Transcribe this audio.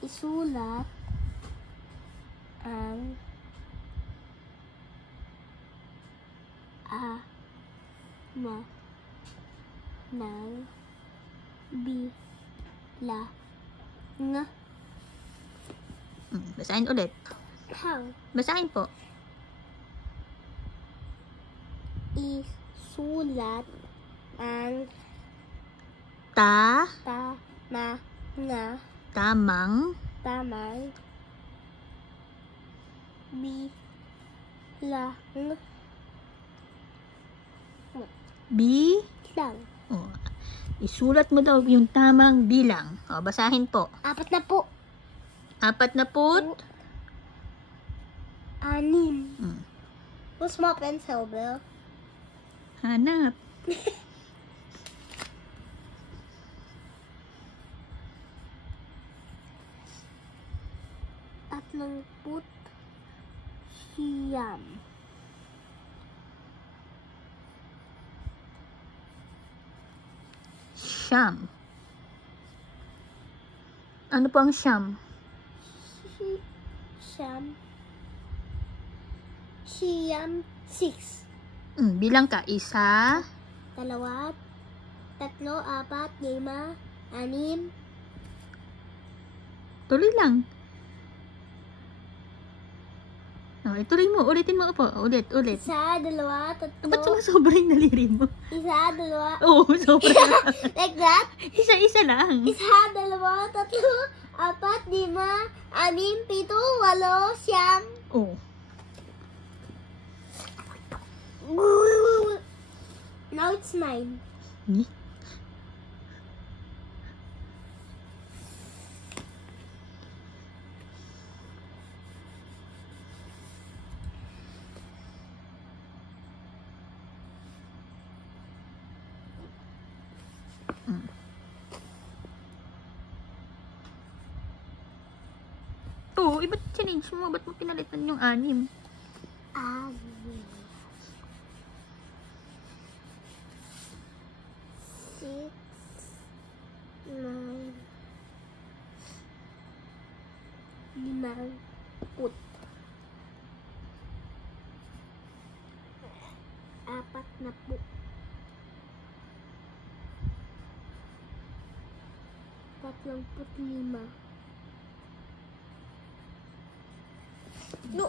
isulat ang ama ng bilang. Basahin ulit. How? Basahin po. Isulat ang tamang bilang. Oh, isulat mo daw yung tamang bilang. O, basahin po. 40. 40. 6. What's my pencil, Bill? Hanap. 39. Siyam. Ano po ang siyam? Siyam. 6. Bilang ka. 1, 2, 3, 4, 5, 6. tuloy lang. Okay, tuloy mo. Ulitin mo po. Ulit. 1, 2, 3. Ba't sumasobra yung daliri mo? 1, 2. Oo, sobra lang. Like that? Isa-isa lang. 1, 2, 3, 4, 5, 6, 7, 8, 9, 10. Oo. Now it's 9. Ni? Oo, ba't change mo? Ba't mo pinalitan yung 6? 6, 9, 5, 8. 40. 35. No,